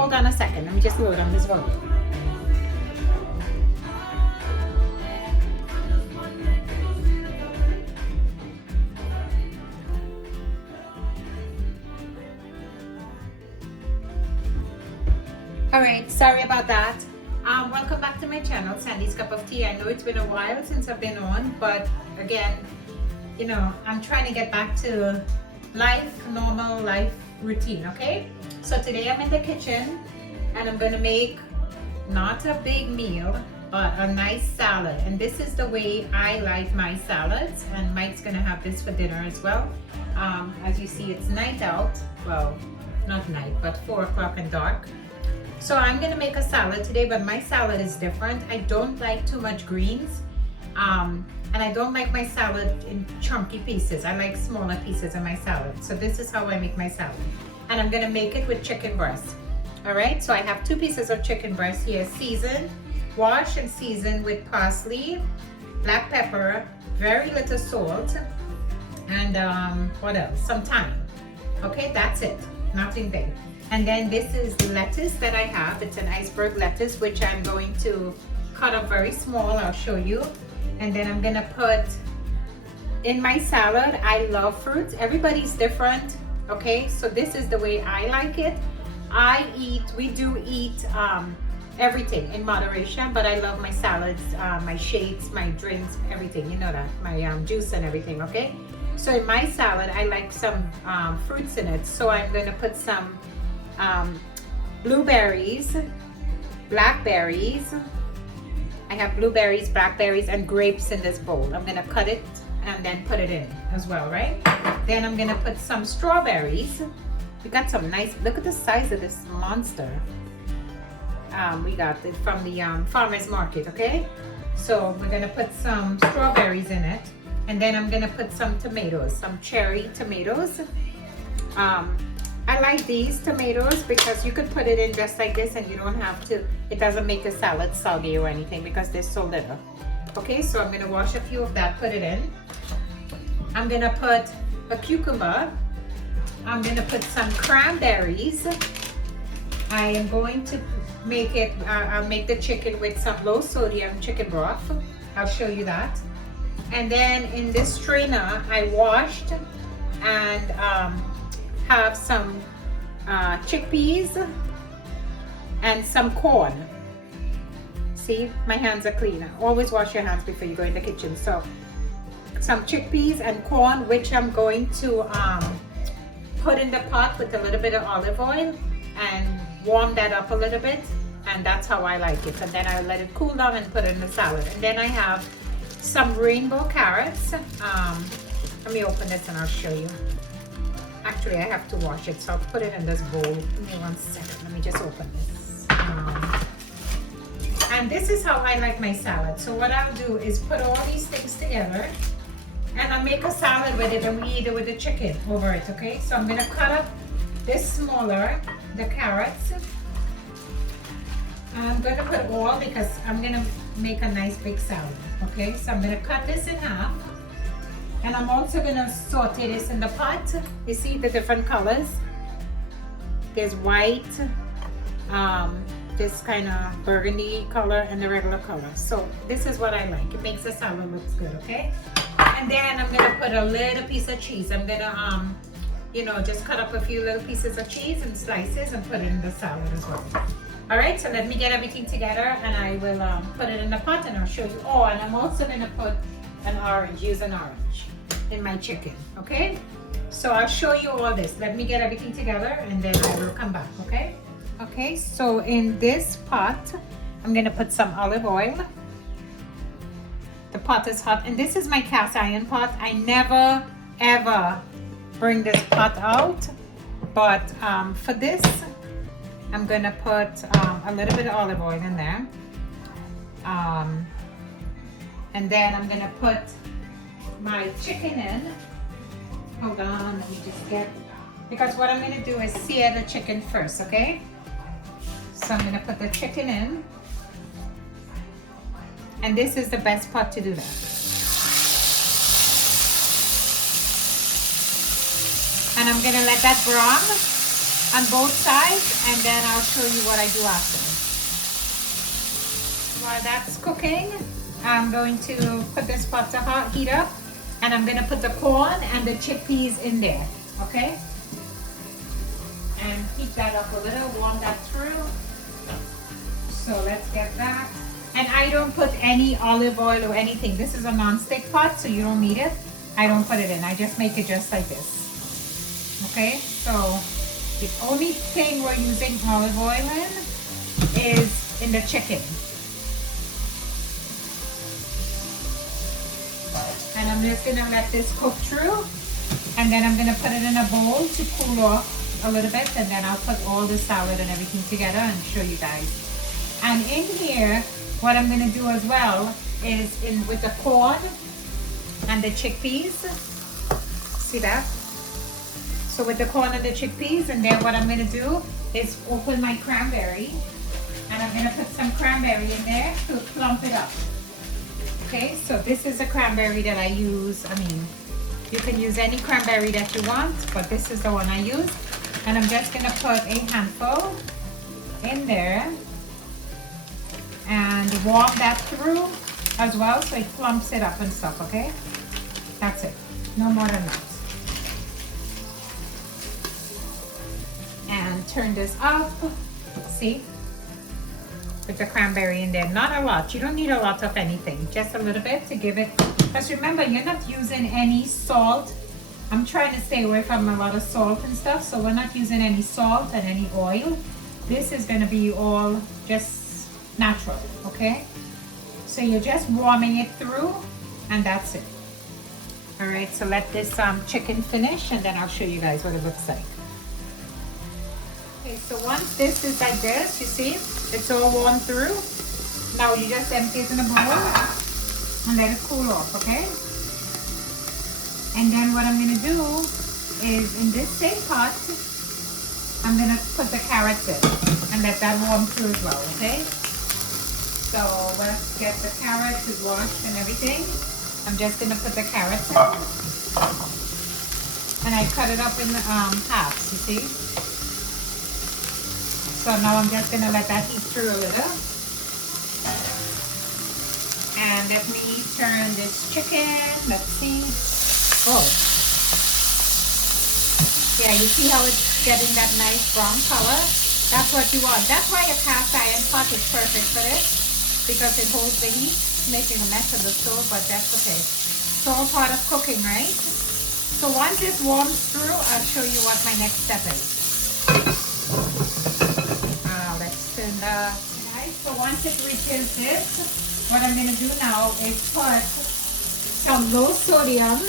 hold on a second. Let me just load on this volume. Alright, sorry about that. Welcome back to my channel, Sandy's Cup of Tea. I know it's been a while since I've been on, but again, you know, I'm trying to get back to life, normal life routine, okay? So today I'm in the kitchen and I'm gonna make not a big meal, but a nice salad. And this is the way I like my salads, and Mike's gonna have this for dinner as well. As you see, it's night out. Well, not night, but 4 o'clock and dark. So I'm gonna make a salad today, but my salad is different. I don't like too much greens, and I don't like my salad in chunky pieces. I like smaller pieces in my salad. So this is how I make my salad. And I'm gonna make it with chicken breast. All right, so I have 2 pieces of chicken breast here, seasoned, washed and seasoned with parsley, black pepper, very little salt, and what else? Some thyme. Okay, that's it, nothing big. And then this is the lettuce that I have. It's an iceberg lettuce, which I'm going to cut up very small. I'll show you. And then I'm gonna put in my salad. I love fruits. Everybody's different, okay? So this is the way I like it. We do eat everything in moderation, but I love my salads, my shakes, my drinks, everything. You know that, my juice and everything, okay? So in my salad, I like some fruits in it. So I'm gonna put some blueberries, blackberries. I have blueberries, blackberries, and grapes in this bowl. I'm gonna cut it and then put it in as well, right? Then I'm gonna put some strawberries. We got some nice, look at the size of this monster. We got it from the farmer's market, okay? So we're gonna put some strawberries in it. And then I'm gonna put some tomatoes, some cherry tomatoes. I like these tomatoes because you could put it in just like this and you don't have to, it doesn't make the salad soggy or anything because they're so little. Okay, so I'm gonna wash a few of that, put it in. I'm gonna put a cucumber. I'm gonna put some cranberries. I am going to make it, I'll make the chicken with some low sodium chicken broth. I'll show you that. And then in this strainer, I washed and have some chickpeas and some corn. See, my hands are clean. Always wash your hands before you go in the kitchen. So some chickpeas and corn, which I'm going to put in the pot with a little bit of olive oil and warm that up a little bit, and that's how I like it. And then I let it cool down and put it in the salad. And then I have some rainbow carrots. Let me open this and I'll show you. Actually, I have to wash it, so I'll put it in this bowl. Give me 1 second. Let me just open this. And this is how I like my salad. So what I'll do is put all these things together and I'll make a salad with it, and we eat it with the chicken over it, okay? So I'm gonna cut up this smaller, the carrots. I'm gonna put all because I'm gonna make a nice big salad, okay? So I'm gonna cut this in half. And I'm also gonna saute this in the pot. You see the different colors? There's white, this kind of burgundy color, and the regular color. So this is what I like. It makes the salad look good, okay? And then I'm gonna put a little piece of cheese. I'm gonna, you know, just cut up a few little pieces of cheese and slices and put it in the salad as well. All right, so let me get everything together and I will put it in the pot and I'll show you. Oh, and I'm also gonna put an orange, use an orange in my chicken, okay? So I'll show you all this. Let me get everything together and then I will come back, okay? Okay, so in this pot, I'm gonna put some olive oil. The pot is hot, and this is my cast iron pot. I never, ever bring this pot out, but for this, I'm gonna put a little bit of olive oil in there. And then I'm gonna put my chicken in. Hold on, let me just get, because what I'm gonna do is sear the chicken first, okay? So I'm gonna put the chicken in. And this is the best pot to do that. And I'm gonna let that brown. on both sides, and then I'll show you what I do after. While that's cooking, I'm going to put this pot to heat up, and I'm going to put the corn and the chickpeas in there, okay? And heat that up a little, warm that through. So let's get that. And I don't put any olive oil or anything. This is a non-stick pot, so you don't need it. I don't put it in. I just make it just like this. Okay, so the only thing we're using olive oil in is in the chicken. And I'm just gonna let this cook through, and then I'm gonna put it in a bowl to cool off a little bit, and then I'll put all the salad and everything together and show you guys. And in here, what I'm gonna do as well is with the corn and the chickpeas. See that? So with the corn and the chickpeas, and then what I'm gonna do is open my cranberry, and I'm gonna put some cranberry in there to plump it up. Okay, so this is a cranberry that I use. I mean, you can use any cranberry that you want, but this is the one I use. And I'm just gonna put a handful in there and warm that through as well, so it plumps it up and stuff, okay? That's it, no more than that. And turn this up, see? With the cranberry in there, not a lot. You don't need a lot of anything, just a little bit to give it. Because remember, you're not using any salt. I'm trying to stay away from a lot of salt and stuff, so we're not using any salt and any oil. This is gonna be all just natural, okay? So you're just warming it through, and that's it. All right, so let this chicken finish, and then I'll show you guys what it looks like. Okay, so once this is like this, you see, it's all warmed through. Now you just empty it in a bowl and let it cool off, okay? And then what I'm gonna do is in this same pot, I'm gonna put the carrots in and let that warm through as well, okay? So let's get the carrots washed and everything. I'm just gonna put the carrots in. And I cut it up in halves, you see? So now I'm just gonna let that heat through a little. And let me turn this chicken, let's see. Oh. Yeah, you see how it's getting that nice brown color? That's what you want. That's why a cast iron pot is perfect for this, because it holds the heat, making a mess of the stove, but that's okay. It's all part of cooking, right? So once this warms through, I'll show you what my next step is. Let's turn the knife. So once it reaches this, what I'm gonna do now is put some low sodium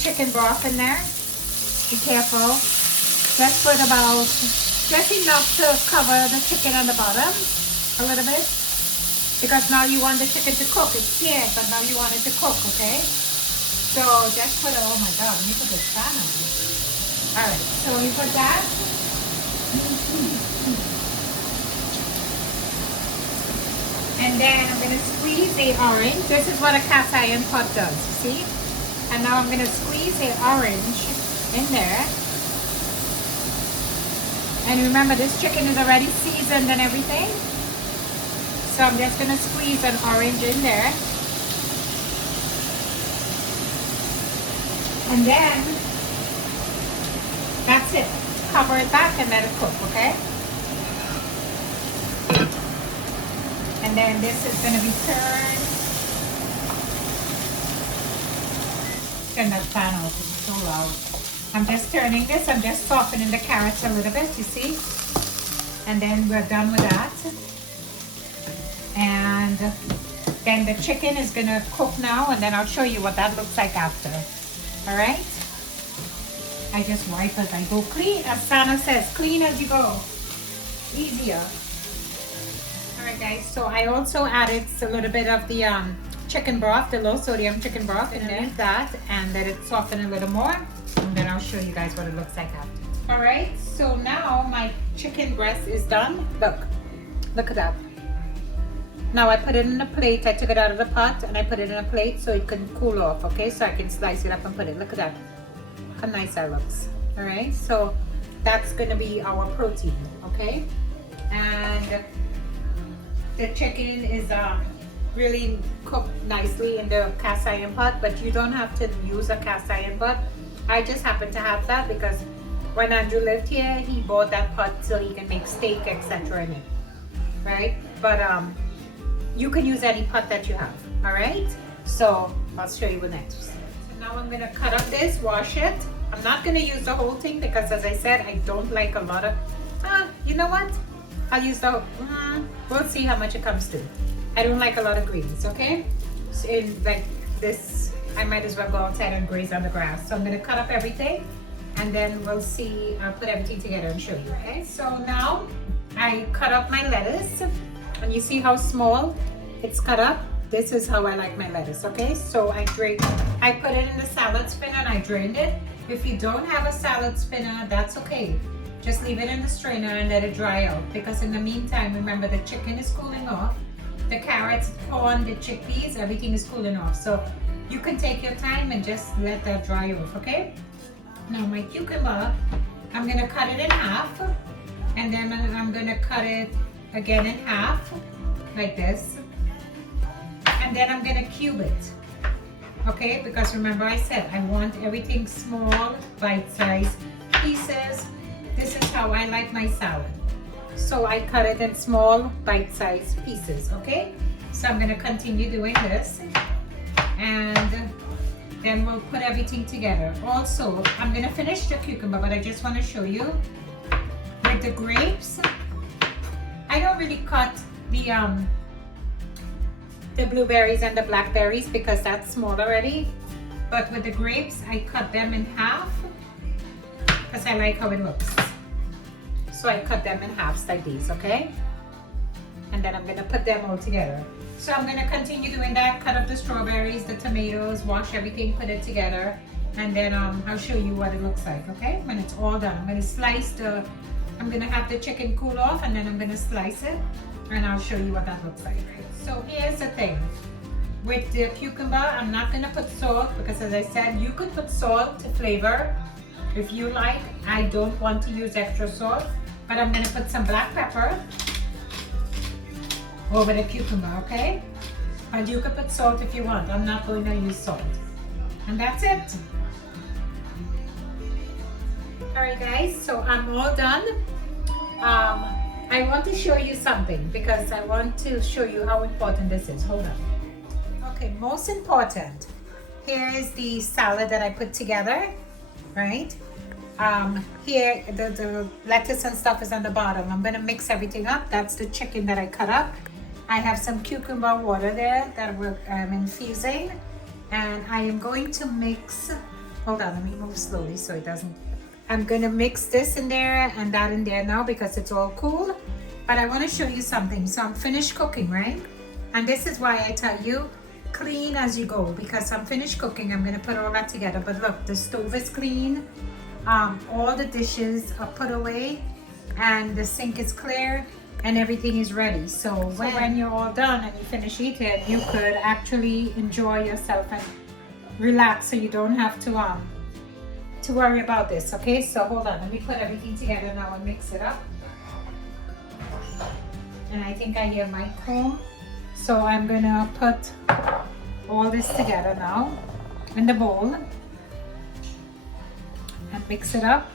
chicken broth in there. Be careful. Just put about, just enough to cover the chicken on the bottom a little bit. Because now you want the chicken to cook. It's seared, but now you want it to cook, okay? So just put, oh my God, let me put this pan on. All right, so we put that. And then I'm gonna squeeze the orange. This is what a cast iron pot does, you see? And now I'm gonna squeeze the orange in there. And remember, this chicken is already seasoned and everything. So I'm just gonna squeeze an orange in there. And then, that's it. Cover it back and let it cook, okay? And then this is gonna be turned. Turn that fan off, it's so loud. I'm just turning this, I'm just softening the carrots a little bit, you see? And then we're done with that. And then the chicken is gonna cook now, and then I'll show you what that looks like after. All right? I just wipe as I go. Clean, as Sana says, clean as you go. Easier. All right, guys, so I also added a little bit of the chicken broth, the low sodium chicken broth in there, that, and let it soften a little more. And then I'll show you guys what it looks like after. All right, so now my chicken breast is done. Look at that. Now I put it in a plate. I took it out of the pot and I put it in a plate so it can cool off, okay? So I can slice it up and put it. Look at that. How nice that looks. All right, so that's gonna be our protein, okay? And the chicken is really cooked nicely in the cast iron pot, but you don't have to use a cast iron pot. I just happen to have that because when Andrew lived here, he bought that pot so he can make steak, etc. in it, right? But you can use any pot that you have, all right? So I'll show you the next. So now I'm gonna cut up this, wash it. I'm not gonna use the whole thing because, as I said, I don't like a lot of, you know what? I'll use the, we'll see how much it comes to. I don't like a lot of greens, okay? So in like this, I might as well go outside and graze on the grass. So I'm gonna cut up everything and then we'll see, I'll put everything together and show you, okay? So now I cut up my lettuce and you see how small it's cut up? This is how I like my lettuce, okay? So I put it in the salad spinner and I drained it. If you don't have a salad spinner, that's okay. Just leave it in the strainer and let it dry out because in the meantime, remember the chicken is cooling off. The carrots, corn, the chickpeas, everything is cooling off. So you can take your time and just let that dry off, okay? Now my cucumber, I'm gonna cut it in half and then I'm gonna cut it again in half, like this. And then I'm gonna cube it, okay? Because remember I said I want everything small, bite-sized pieces. This is how I like my salad. So I cut it in small bite-sized pieces, okay? So I'm gonna continue doing this and then we'll put everything together. Also, I'm gonna finish the cucumber, but I just wanna show you with the grapes, I don't really cut the blueberries and the blackberries because that's small already. But with the grapes, I cut them in half because I like how it looks. So I cut them in halves like these, okay? And then I'm gonna put them all together. So I'm gonna continue doing that, cut up the strawberries, the tomatoes, wash everything, put it together, and then I'll show you what it looks like, okay? When it's all done, I'm gonna have the chicken cool off and then I'm gonna slice it and I'll show you what that looks like. So here's the thing. With the cucumber, I'm not gonna put salt because as I said, you could put salt to flavor if you like. I don't want to use extra salt. But I'm gonna put some black pepper over the cucumber, okay? And you could put salt if you want. I'm not going to use salt. And that's it. All right, guys, so I'm all done. I want to show you something because I want to show you how important this is. Hold on. Okay, most important. Here is the salad that I put together, right? Here the lettuce and stuff is on the bottom. I'm gonna mix everything up. That's the chicken that I cut up. I have some cucumber water there that I'm infusing, and I am going to mix. Hold on, let me move slowly so it doesn't. I'm gonna mix this in there and that in there now because it's all cool. But I want to show you something. So I'm finished cooking, right? And this is why I tell you, clean as you go because I'm finished cooking. I'm gonna put all that together. But look, the stove is clean. All the dishes are put away and the sink is clear and everything is ready. So when you're all done and you finish eating, you could actually enjoy yourself and relax so you don't have to worry about this, okay? So hold on, let me put everything together now and mix it up. And I think I hear my comb. So I'm gonna put all this together now in the bowl. And mix it up.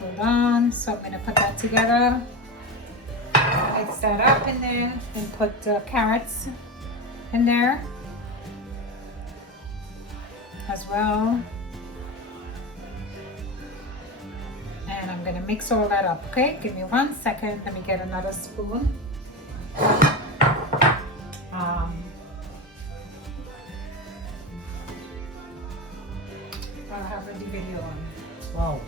Hold on, so I'm gonna put that together. Mix that up in there and put the carrots in there as well. And I'm gonna mix all that up, okay? Give me 1 second, let me get another spoon. I'll have the video on. Wow.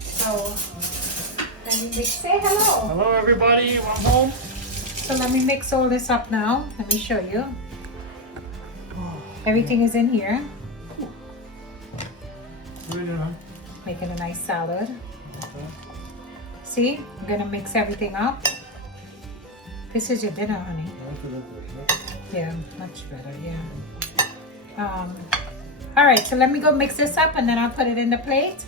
So, let me mix. Say hello. Hello everybody, I'm home. So let me mix all this up now. Let me show you. Everything is in here. What are you doing, huh? Making a nice salad. Okay. See, I'm gonna mix everything up. This is your dinner, honey. to look good, right? Yeah, much better, yeah. All right, so let me go mix this up and then I'll put it in the plate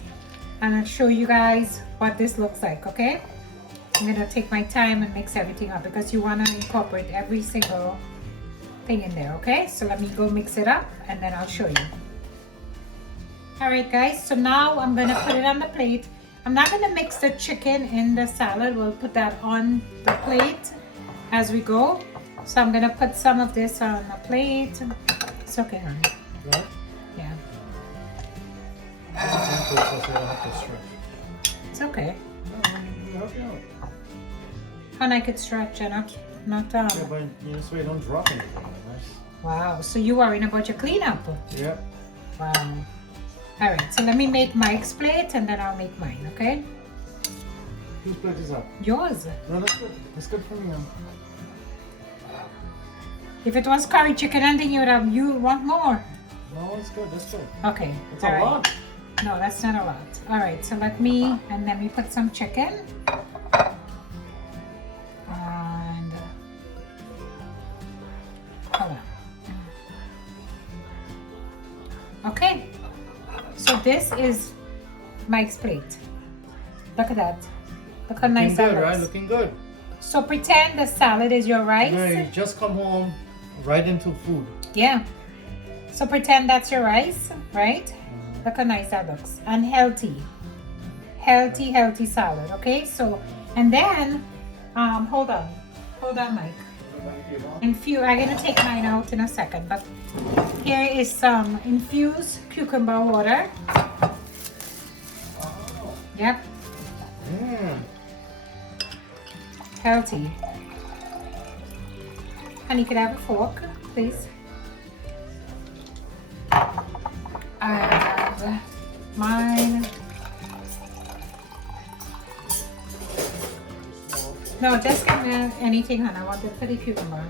and I'll show you guys what this looks like, okay? I'm gonna take my time and mix everything up because you wanna incorporate every single thing in there, okay? So let me go mix it up and then I'll show you. All right, guys, so now I'm gonna put it on the plate. I'm not gonna mix the chicken in the salad. We'll put that on the plate as we go. So I'm gonna put some of this on the plate. It's okay, honey. Right? Yeah, So I don't have to stretch. it's okay. No, you help you out. And I could stretch and not Yeah, but this way you don't drop anything. Nice. Wow, so you worrying about your cleanup? Yeah. Wow. All right, so let me make Mike's plate and then I'll make mine, okay? Whose plate is up? Yours. No, that's good. That's good for me. If it was curry chicken and then you would want more. No, it's good. That's good. Okay. It's all a right. lot. No, that's not a lot. All right, so let me put some chicken. And hold on. Okay. So this is Mike's plate. Look at that. Look how nice Looking that good, looks. right? Looking good. So pretend the salad is your rice. No, you just come home, right into food. Yeah. So pretend that's your rice, right? Look how nice that looks. And healthy. Healthy salad, okay? So, and then, hold on, Mike. I'm gonna take mine out in a second, but here is some infused cucumber water. Yep, Mm. healthy. Honey, could I have a fork, please? And mine. No, just give me anything, hon. I want it for the cucumber.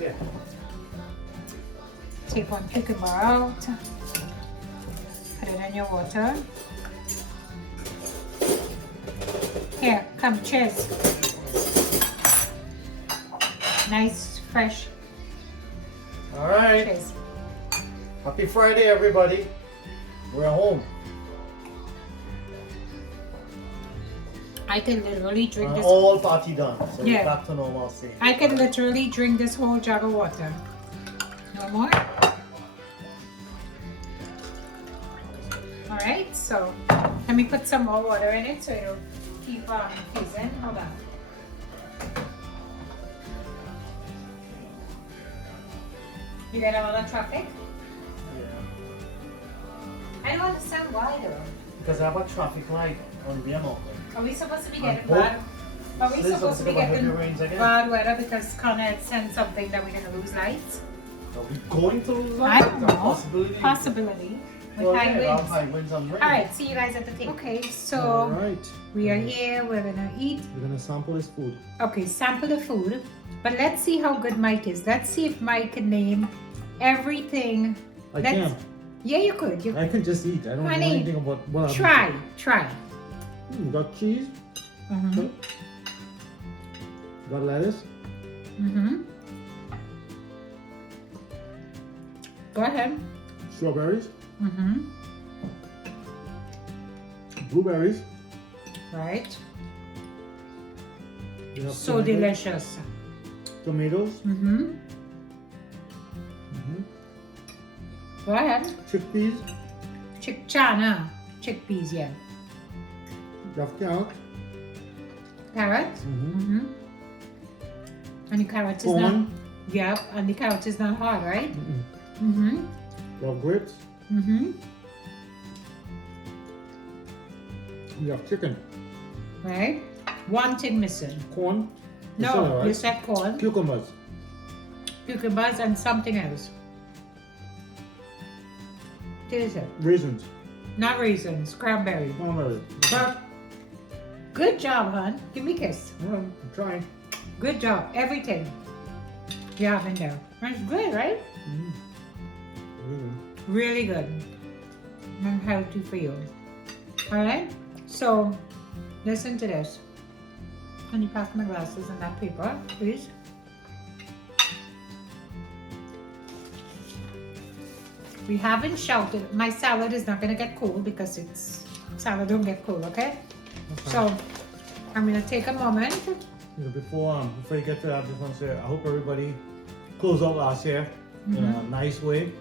Yeah. Take one cucumber out. Put it in your water. Here, come, cheers. Nice, fresh. All right. Cheers. Happy Friday, everybody. We're home. I can literally drink this. All party done. So Yeah. we're back to normalcy. I can literally drink this whole jug of water. No more? All right, so let me put some more water in it so it'll keep infusing. Hold on. You get a lot of traffic? Yeah. I don't understand why though. Because I have a traffic light on Vietnam. Are we supposed to be On getting both bad? Are we This is supposed to be about heavy getting rains again. bad weather because Connor sent something that we're gonna lose lights? Are we going to lose I light? don't The know. Possibility. Possibility. With Well, high yeah, winds. high winds and rain. All right, see you guys at the table. Okay, so All right. we are here. We're gonna eat. We're gonna sample this food. Okay, sample the food. But let's see how good Mike is. Let's see if Mike can name everything. I Let's- can. Yeah, you could. You I can just eat. I don't Honey, know anything about what I'm try. Got cheese. Mhm. Got lettuce. Mhm. Go ahead. Strawberries. Mhm. Blueberries. Right. We have So delicious. Tomatoes. Mhm. Mhm. Go ahead. Chickpeas. Chickpeas, yeah. You have carrot. Carrot. Mhm. Mhm. And the carrot is not. Corn. Yep. And the carrot is not hard, right? Mhm. Mhm. You have grapes. Mhm. You have chicken. Right. One thing missing. Corn. No, Casella, right? you said corn, Cucumbers. cucumbers, and something else. What is it? Raisins. Not raisins. Cranberry. Cranberry. But good job, hon. Give me a kiss. I'm trying. Good job. Everything you have in there. That's good, right? Mhm. Really. Really good. And healthy for you. Alright? So, listen to this. Can you pass my glasses and that paper, please? We haven't shouted. My salad is not gonna get cold because it's salad don't get cold, okay? Okay. So I'm gonna take a moment. You know, before you get to that, I just want to say I hope everybody closed out last year in a nice way.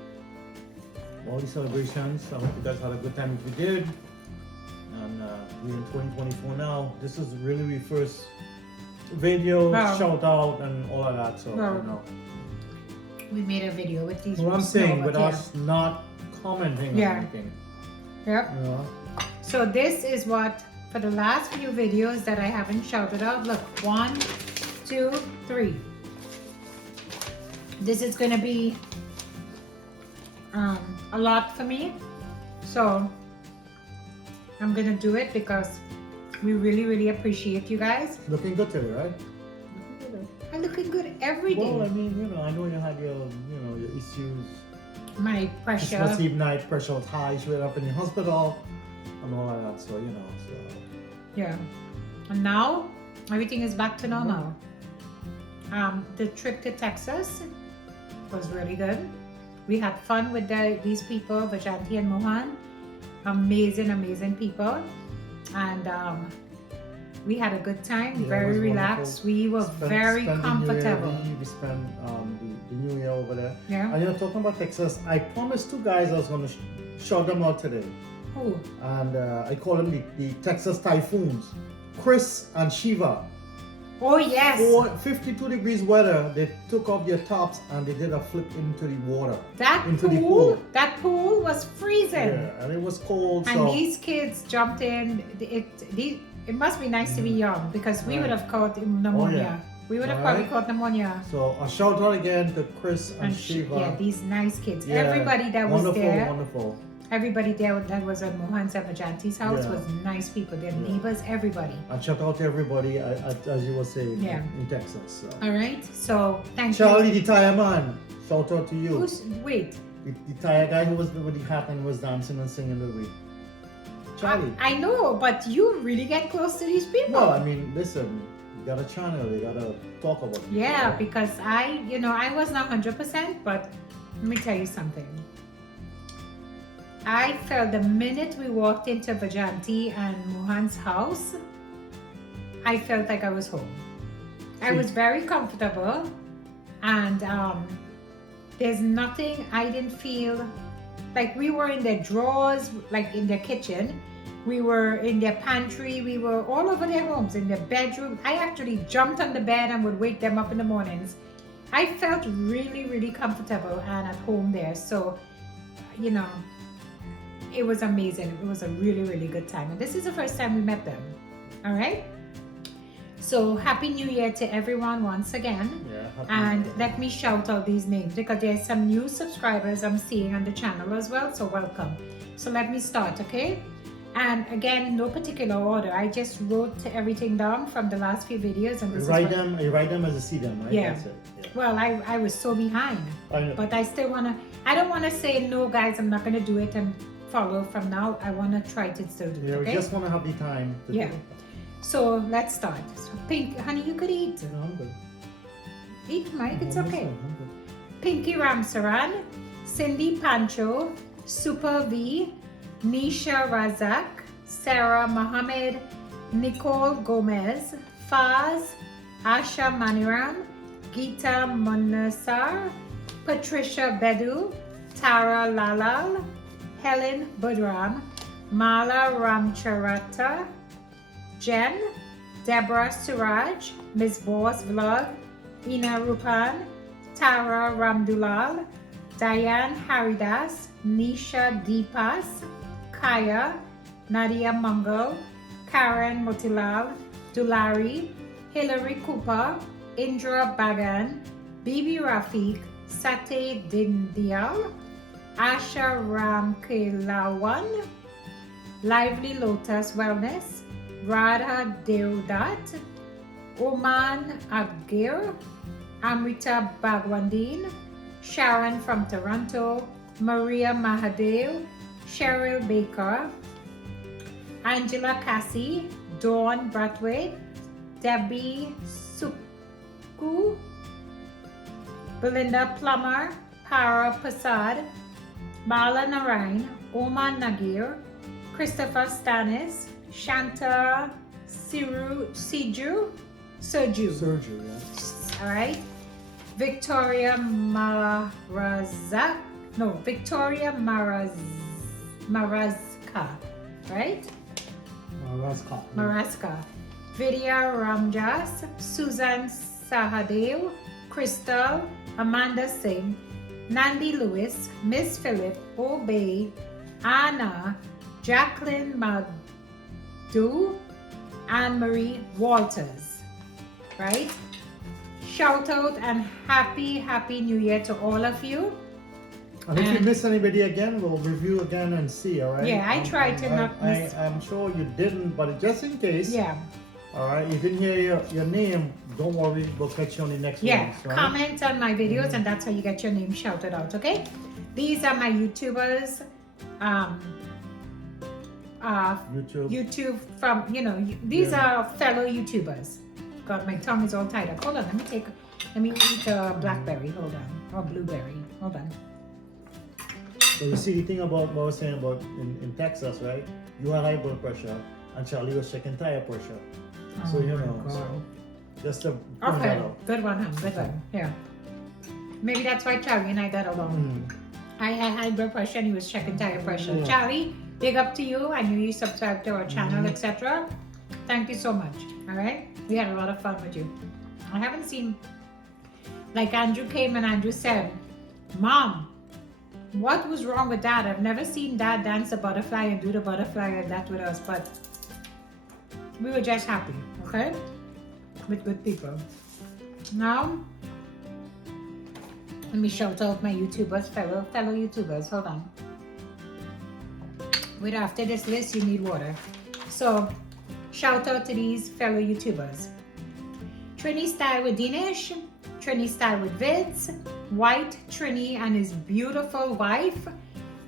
All these celebrations. I hope you guys had a good time if you did. And we're in 2024 now. This is really the first video, Wow. shout out, and all of that. So Wow. you know. We made a video with these. What I'm snow, saying, but with us not commenting Yeah. on anything. Yep. You know? So this is what, for the last few videos that I haven't shouted out, look, 1, 2, 3. This is gonna be a lot for me. So I'm gonna do it because we really, really appreciate you guys. Looking good today, right? I'm looking good every day. Well, I mean, you know, I know you had your, your issues. My Christmas pressure. Eve night, pressure was high, you went up in the hospital, and all of that. So you know, so. Yeah. And now everything is back to normal. The trip to Texas was really good. We had fun with these people, Vajanti and Mohan. Amazing, amazing people. And we had a good time, Yeah, it very was relaxed. wonderful. We were very Spent the comfortable. New Year, we spent the New Year over there. Yeah. And you know, talking about Texas, I promised two guys I was going to shout them out today. Who? And I call them the Texas Typhoons. Chris and Shiva. Oh, yes. 52 degrees weather, they took off their tops and they did a flip into the water. That into pool, the pool. that pool was freezing. Yeah, and it was cold. And so these kids jumped in. It must be nice to be young because we Right. would have caught pneumonia. We would have probably Right. caught pneumonia. So a shout out again to Chris and And Shiva. yeah, these nice kids. Yeah, Everybody that was wonderful, there, wonderful. everybody there that was at Mohan Savajanti's house Yeah. was nice people. Their Yeah. neighbors, everybody. And shout out to everybody, as you were saying, Yeah. in Texas. So. All right. So thank Charlie, you. the tire man, shout out to you. Wait. The tire guy who was with the hat and was dancing and singing with me. Charlie. I know, but you really get close to these people. Well, I mean, listen, you got a channel, you got to talk about it. Yeah, because I was not 100%, but let me tell you something. I felt the minute we walked into Vajanti and Mohan's house, I felt like I was home. I was very comfortable, and there's nothing I didn't feel like. We were in their drawers, like in their kitchen. We were in their pantry. We were all over their homes, in their bedroom. I actually jumped on the bed and would wake them up in the mornings. I felt really, really comfortable and at home there. So, it was amazing. It was a really, really good time. And this is the first time we met them. All right? So, Happy New Year to everyone once again. Yeah, happy And New Year. let me shout out these names because there's some new subscribers I'm seeing on the channel as well. So, welcome. So, let me start, okay? And again, no particular order. I just wrote everything down from the last few videos. And this You is write them as you see them, right? Yeah. That's it. Yeah. well, I was so behind. I know. But I still want to, I don't want to say, no, guys, I'm not going to do it and follow from now. I want to try to still do it, Yeah, we okay? just want to have the time to Yeah. do it. So let's start. So, Pink, honey, you could eat. No, I'm good. Eat, Mike, it's I'm okay. good, I'm good. Pinky Ramsaran, Cindy Pancho, Super V, Nisha Razak, Sarah Mohammed, Nicole Gomez, Faz, Asha Maniram, Geeta Munasar, Patricia Bedu, Tara Lalal, Helen Budram, Mala Ramcharata, Jen, Deborah Suraj, Ms. Boss Vlog, Ina Rupan, Tara Ramdulal, Diane Haridas, Nisha Deepas, Kaya, Nadia Mangal, Karen Motilal, Dulari, Hilary Cooper, Indra Bagan, Bibi Rafiq, Sate Dindial, Asha Ramkelawan, Lively Lotus Wellness, Radha Deodat, Oman Abgir, Amrita Bagwandin, Sharon from Toronto, Maria Mahadev, Cheryl Baker, Angela Cassie, Dawn Brathwaite, Debbie Suku, Belinda Plummer, Para Prasad, Bala Narain, Oman Nagir, Christopher Stanis, Shanta Siju, Surgery, yeah. all right. Victoria Marazka, right? Maraska. Vidya Ramjas, Susan Sahadev, Crystal, Amanda Singh, Nandi Lewis, Miss Philip, Obey, Anna, Jacqueline Magdu, Anne-Marie Walters, right? Shout out and happy New Year to all of you. And if you miss anybody again, we'll review again and see, all right? Yeah, I tried to not miss. I'm sure you didn't, but just in case. Yeah. All right, you didn't hear your name, don't worry, we'll catch you on the next Yeah, one. Right? comment on my videos and that's how you get your name shouted out, okay? These are my YouTubers. YouTube from, these are fellow YouTubers. God, my tongue is all tied up. Hold on, let me eat a blackberry, hold on, or blueberry, hold on. So you see the thing about what I was saying about in Texas, right? You had high blood pressure and Charlie was checking tire pressure. So so just to point that Okay, out. good one, good one, yeah. Maybe that's why Charlie and I got along. I had high blood pressure and he was checking tire pressure. Yeah. Charlie, big up to you. I knew you subscribed to our channel, etc. Thank you so much. All right, we had a lot of fun with you. I haven't seen, like Andrew came and Andrew said, Mom, what was wrong with Dad? I've never seen Dad dance the butterfly and do the butterfly and that with us, but we were just happy, okay? With good people. Now, let me shout out my YouTubers, fellow YouTubers. Hold on. Wait, after this list, you need water. So, shout out to these fellow YouTubers. Trini Style with Dinesh, Trini Style with Vids, White Trini and his beautiful wife.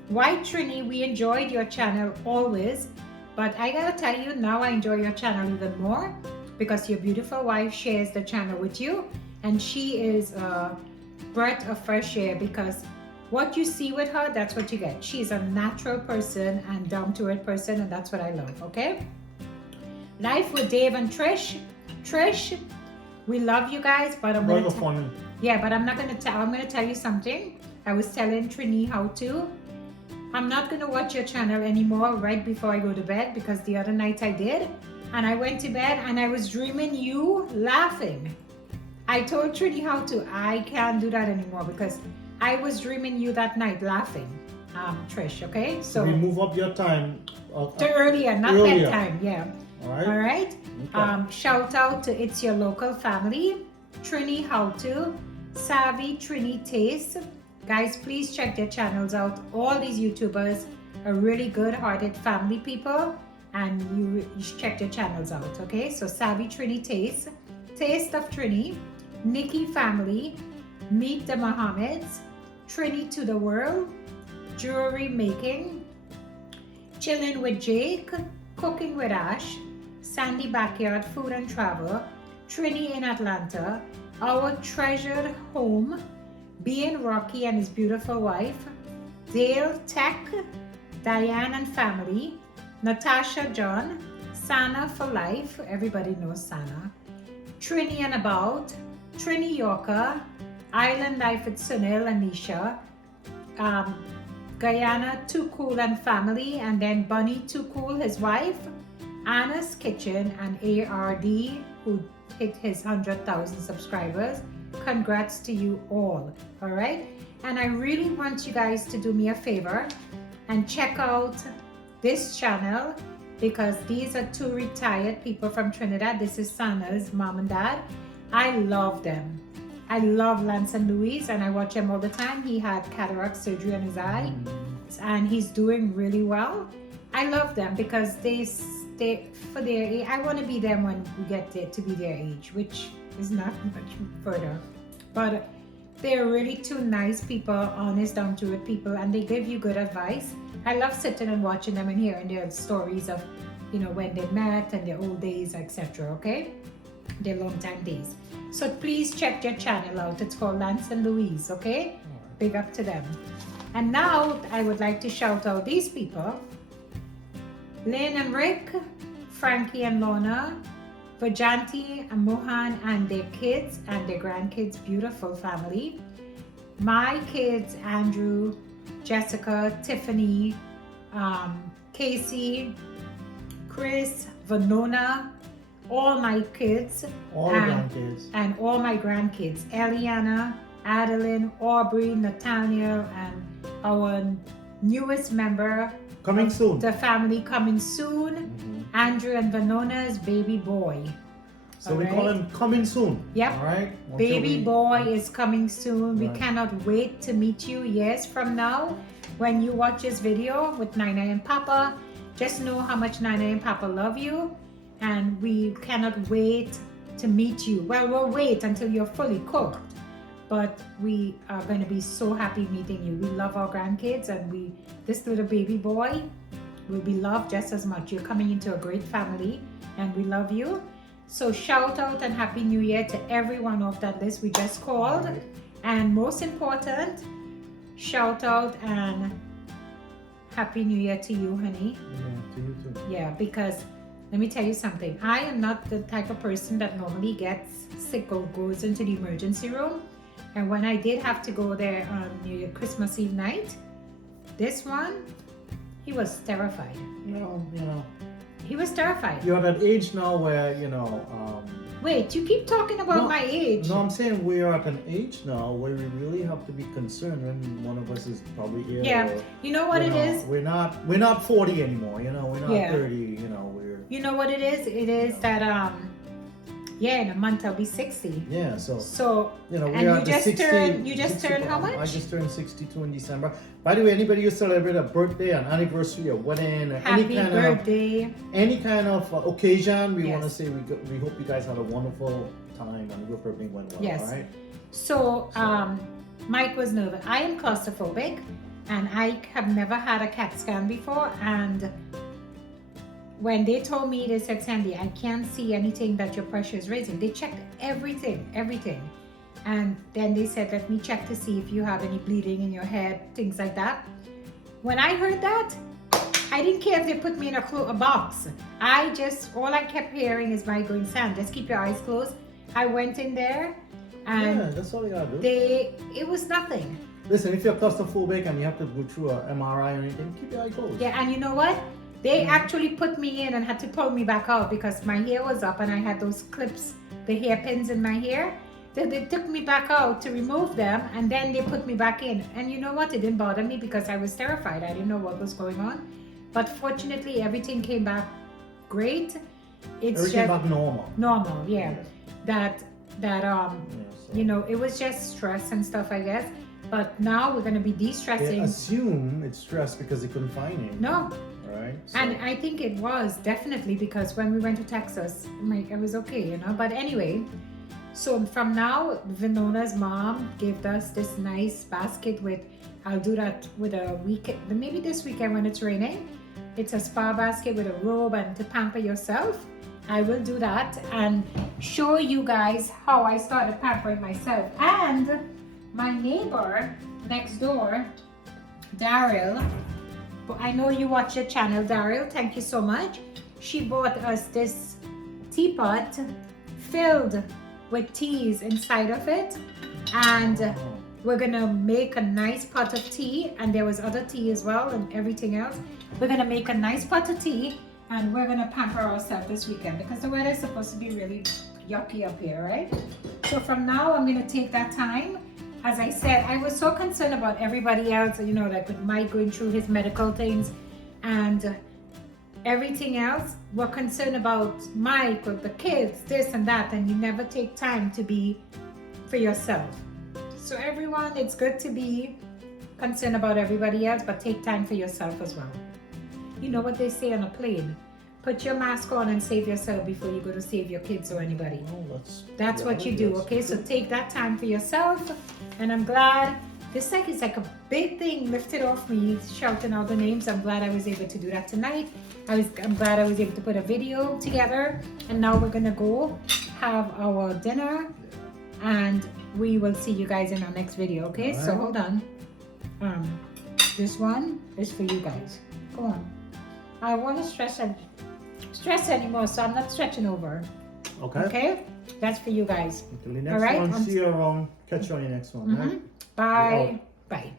White Trini, we enjoyed your channel always, but I gotta tell you, now I enjoy your channel even more because your beautiful wife shares the channel with you, and she is a breath of fresh air because what you see with her, that's what you get. She's a natural person and down-to-earth person, and that's what I love, okay? Life with Dave and Trish. Trish, we love you guys, but I'm gonna I'm gonna tell you something. I was telling Trini how to. I'm not gonna watch your channel anymore right before I go to bed because the other night I did, and I went to bed and I was dreaming you laughing. I told Trini how to. I can't do that anymore because I was dreaming you that night laughing. Trish, okay? So we move up your time to earlier, not bedtime. Yeah. All right. Okay. Shout out to It's Your Local Family, Trini How To, Savvy Trini Taste. Guys, please check their channels out. All these YouTubers are really good-hearted family people, and you should check their channels out, okay? So Savvy Trini Taste, Taste of Trini, Nikki Family, Meet the Mohammeds, Trini to the World, Jewelry Making, Chillin' with Jake, Cooking with Ash, Sandy Backyard Food and Travel, Trini in Atlanta, Our Treasured Home, Being Rocky and his beautiful wife, Dale Tech, Diane and family, Natasha John, Sana for life, everybody knows Sana, Trini and About, Trini Yorker, Island Life with Sunil and Nisha, Guyana Too Cool and family, and then Bunny Too Cool, his wife, Anna's Kitchen, and ARD, who hit his 100,000 subscribers. Congrats to you all right? And I really want you guys to do me a favor and check out this channel because these are two retired people from Trinidad. This is Sana's mom and dad. I love them. I love Lance and Louise, and I watch him all the time. He had cataract surgery on his eye, and he's doing really well. I love them because they for their age. I want to be them when we get to be their age, which is not much further. But they're really two nice people, honest, down-to-earth people, and they give you good advice. I love sitting and watching them and hearing their stories of, when they met and their old days, etc. Okay, their long time days. So please check their channel out. It's called Lance and Louise. Okay, big up to them. And now I would like to shout out these people: Lynn and Rick, Frankie and Lorna, Vajanti and Mohan and their kids and their grandkids, beautiful family. My kids, Andrew, Jessica, Tiffany, Casey, Chris, Vanona, all my kids, All the grandkids. and all my grandkids, Eliana, Adeline, Aubrey, Nathaniel, and our newest member Coming of soon. the family coming soon, Mhm. Andrew and Vanona's baby boy. So we call him coming soon. Yep. All right. Baby boy is coming soon. We Right. cannot wait to meet you years from now. When you watch this video with Nina and Papa, just know how much Nina and Papa love you, and we cannot wait to meet you. Well, we'll wait until you're fully cooked, but we are going to be so happy meeting you. We love our grandkids, and this little baby boy will be loved just as much. You're coming into a great family, and we love you. So shout out and Happy New Year to everyone off that list we just called. Right. And most important, shout out and Happy New Year to you, honey. Yeah, to you too. Yeah, because let me tell you something. I am not the type of person that normally gets sick or goes into the emergency room. And when I did have to go there on New Year, Christmas Eve night, this one, he was terrified. Well, He was terrified. you're at an age now where, Wait, you keep talking about No, my age. no, I'm saying we are at an age now where we really have to be concerned when one of us is probably ill. Yeah, or, you know what it is? We're not 40 anymore. We're not Yeah. 30. We're You know what it is? It is that in a month I'll be 60. yeah. So So we and are you at the just 60. turned- you just 60 turned how I much? just turned 62 in December. By the way, anybody who celebrate a birthday, an anniversary, a wedding, or happy birthday. any kind of occasion, we Yes. want to say we hope you guys had a wonderful time and we hope everything went well. Yes. All right. So Mike was nervous. I am claustrophobic and I have never had a CAT scan before, and when they told me, they said, Sandy, I can't see anything that your pressure is raising. They checked everything. And then they said, let me check to see if you have any bleeding in your head, things like that. When I heard that, I didn't care if they put me in a box. All I kept hearing is Mike going, Sam, just keep your eyes closed. I went in there and Yeah, that's all you gotta do. it was nothing. Listen, if you're claustrophobic and you have to go through a MRI or anything, keep your eye closed. Yeah, and you know what? They actually put me in and had to pull me back out because my hair was up and I had those clips, the hairpins in my hair. They took me back out to remove them, and then they put me back in. And you know what? It didn't bother me because I was terrified. I didn't know what was going on. But fortunately, everything came back great. It's Everything just back normal. normal, yeah. Yeah. So It was just stress and stuff, I guess. But now we're gonna be they de-stressing. assume it's stress because they couldn't find him. No, Right? So, and I think it was definitely because when we went to Texas, it was okay, But anyway, so from now, Vinona's mom gave us this nice basket with, I'll do that with a weekend, maybe this weekend when it's raining. It's a spa basket with a robe and to pamper yourself. I will do that and show you guys how I started pampering myself. And my neighbor next door, Daryl, I know you watch your channel, Daryl, thank you so much. She bought us this teapot filled with teas inside of it, and we're gonna make a nice pot of tea, and there was other tea as well and everything else. We're gonna make a nice pot of tea and we're gonna pamper ourselves this weekend because the weather is supposed to be really yucky up here, right? So from now I'm gonna take that time. As I said, I was so concerned about everybody else, like with Mike going through his medical things and everything else. We're concerned about Mike with the kids, this and that, and you never take time to be for yourself. So everyone, it's good to be concerned about everybody else, but take time for yourself as well. You know what they say on a plane? Put your mask on and save yourself before you go to save your kids or anybody. well, That's what you do, okay? So take that time for yourself, and I'm glad this is like a big thing lifted off me, shouting out the names. I'm glad I was able to do that tonight. I'm glad I was able to put a video together, and now we're gonna go have our dinner, and we will see you guys in our next video, okay? So Alright. hold on. This one is for you guys. Go on. I want to stress anymore, so I'm not stretching over. Okay. Okay? That's for you guys. Until the next All right, one. See you around. Catch you on the next one. Right? Bye. out. Bye.